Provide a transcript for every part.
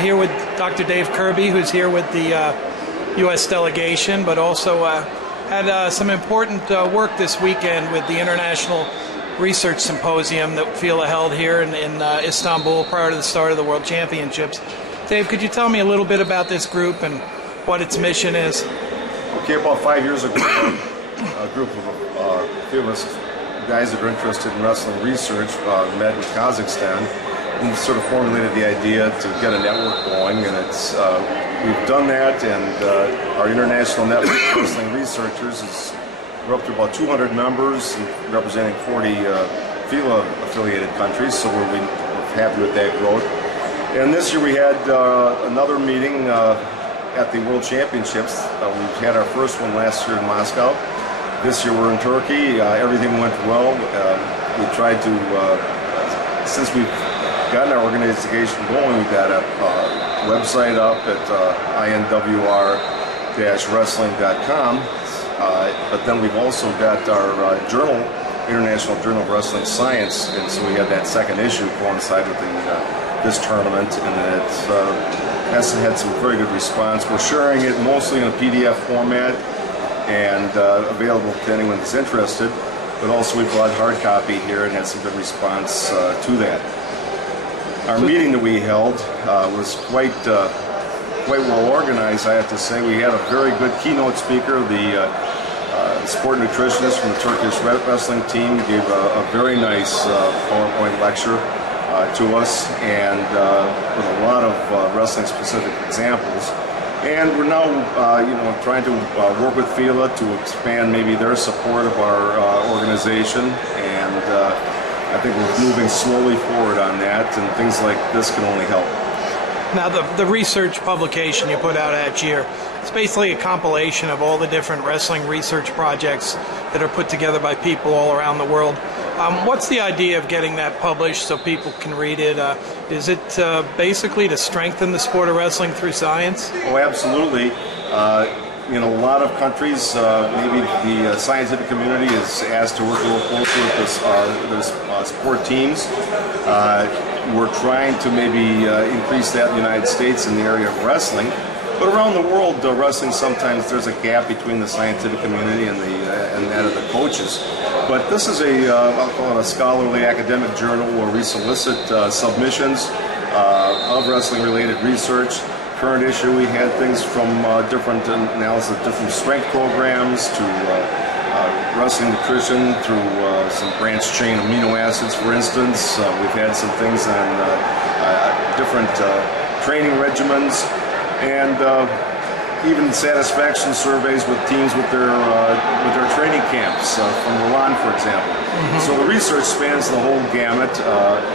here with Dr. Dave Curby, who's here with the U.S. delegation, but also had some important work this weekend with the International Research Symposium that FILA held here in Istanbul prior to the start of the World Championships. Dave, could you tell me a little bit about this group and what its mission is? Okay, about 5 years ago, a group of famous guys that are interested in wrestling research met in Kazakhstan and sort of formulated the idea to get a network going, and it's we've done that, and our international network of wrestling researchers we're up to about 200 members representing 40 FILA affiliated countries, so we're happy with that growth. And this year we had another meeting at the World Championships. We had our first one last year in Moscow. This year we're in Turkey. Everything went well. We tried to, since we've gotten our organization going, we've got a website up at inwr-wrestling.com. But then we've also got our journal, International Journal of Wrestling Science, and so we had that second issue coincide with this tournament, and it has had some very good response. We're sharing it mostly in a PDF format and available to anyone that's interested, but also we brought hard copy here and had some good response to that. Our meeting that we held was quite well organized, I have to say. We had a very good keynote speaker, the sport nutritionist from the Turkish wrestling team, gave a very nice PowerPoint lecture to us, and with a lot of wrestling-specific examples. And we're now, trying to work with FILA to expand maybe their support of our organization, and I think we're moving slowly forward on that, and things like this can only help. Now, the research publication you put out each year, it's basically a compilation of all the different wrestling research projects that are put together by people all around the world. What's the idea of getting that published so people can read it? Is it basically to strengthen the sport of wrestling through science? Oh, absolutely. A lot of countries, maybe the scientific community is asked to work a little closer with the sport teams. We're trying to maybe increase that in the United States in the area of wrestling. But around the world, wrestling, sometimes there's a gap between the scientific community and that of the coaches. But this is I'll call it a scholarly academic journal where we solicit submissions of wrestling-related research. Current issue, we had things from different analysis, different strength programs to wrestling nutrition through some branched chain amino acids, for instance. We've had some things on different training regimens, and even satisfaction surveys with teams with their training camps from Milan, for example. Mm-hmm. So the research spans the whole gamut.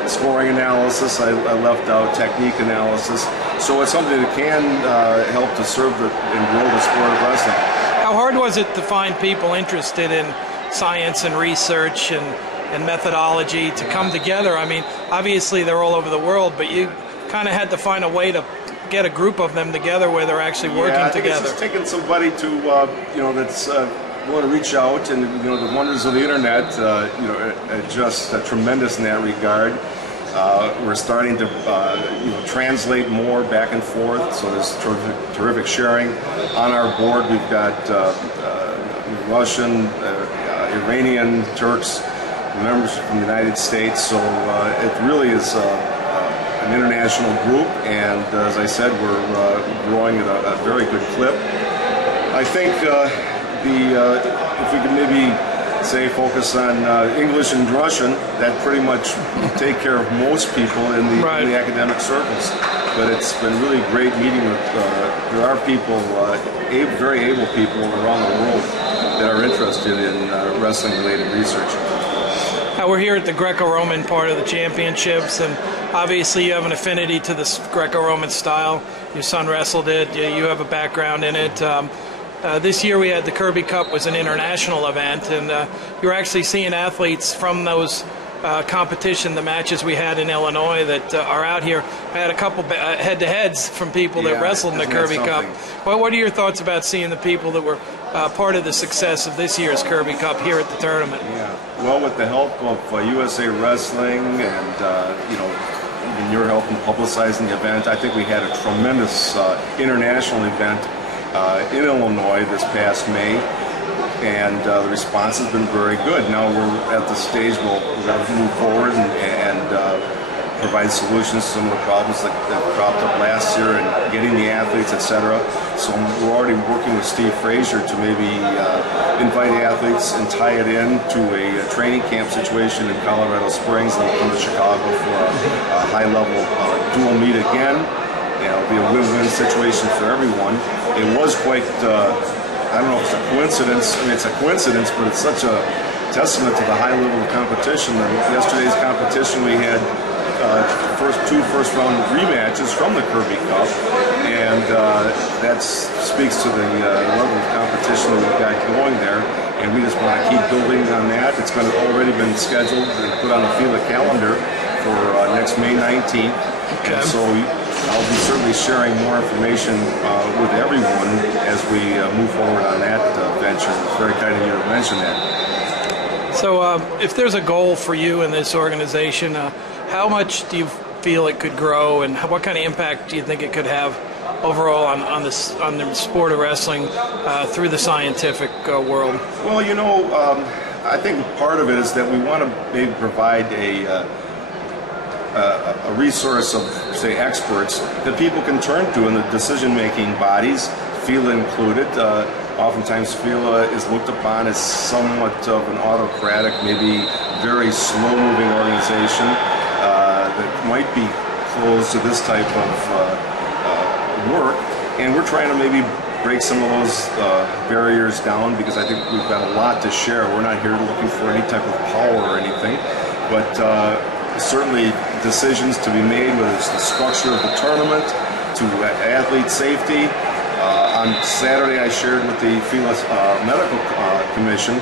Scoring analysis, I left out technique analysis. So it's something that can help to serve and grow the sport of wrestling. How hard was it to find people interested in science and research and methodology to come together? I mean, obviously they're all over the world, but you kind of had to find a way to get a group of them together where they're actually working together. It's just taking somebody to that's willing to reach out, and the wonders of the internet are just tremendous in that regard. We're starting to translate more back and forth, so there's terrific sharing. On our board we've got Russian, Iranian, Turks, members from the United States, so it really is an international group, and as I said, we're growing at a very good clip. I think if we could maybe say focus on English and Russian, that pretty much take care of most people in the academic circles. But it's been really great meeting with, there are people, very able people around the world that are interested in wrestling-related research. Now we're here at the Greco-Roman part of the championships, and obviously you have an affinity to this Greco-Roman style. Your son wrestled it, you have a background in it. This year we had the Curby Cup, was an international event, and you're actually seeing athletes from those competition, the matches we had in Illinois that are out here. I had a couple head-to-heads from people that wrestled in the Curby Cup. What are your thoughts about seeing the people that were part of the success of this year's Curby Cup here at the tournament? Yeah, well, with the help of USA Wrestling and in your help in publicizing the event. I think we had a tremendous international event in Illinois this past May, and the response has been very good. Now we're at the stage where we're going to move forward and provide solutions to some of the problems that cropped up last year and getting the athletes, etc. So we're already working with Steve Frazier to maybe invite athletes and tie it in to a training camp situation in Colorado Springs, and come to Chicago for a high-level dual meet again. It'll be a win-win situation for everyone. It was quite, I don't know if it's a coincidence. I mean, it's a coincidence, but it's such a testament to the high level of competition. And yesterday's competition, we had two first-round rematches from the Curby Cup, and that speaks to the level of competition that we've got going there. And we just want to keep building on that. It's already been scheduled and put on the FILA calendar for next May 19th. Okay. And so I'll be certainly sharing more information with everyone as we move forward on that venture. It's very kind of you to mention that. So if there's a goal for you in this organization, how much do you feel it could grow, and what kind of impact do you think it could have overall on the sport of wrestling through the scientific world? Well, you know, I think part of it is that we want to maybe provide a resource of, say, experts that people can turn to in the decision-making bodies, FILA included. Oftentimes FILA is looked upon as somewhat of an autocratic, maybe very slow-moving organization that might be closed to this type of work, and we're trying to maybe break some of those barriers down, because I think we've got a lot to share. We're not here looking for any type of power or anything, but certainly decisions to be made, whether it's the structure of the tournament, to athlete safety. On Saturday I shared with the FILA Medical Commission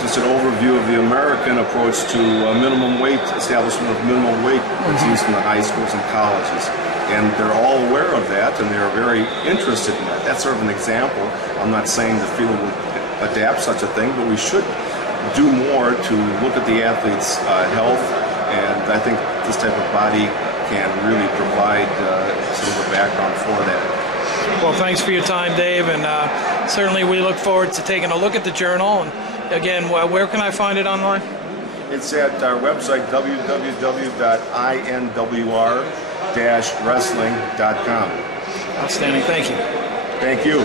just an overview of the American approach to minimum weight, establishment of minimum weight that's used in the high schools and colleges. And they're all aware of that, and they're very interested in that. That's sort of an example. I'm not saying that FILA would adapt such a thing, but we should do more to look at the athletes' health, and I think this type of body can really provide sort of a background for that. Well, thanks for your time, Dave, and certainly we look forward to taking a look at the journal. And again, where can I find it online? It's at our website, www.inwr-wrestling.com. Outstanding. Thank you. Thank you.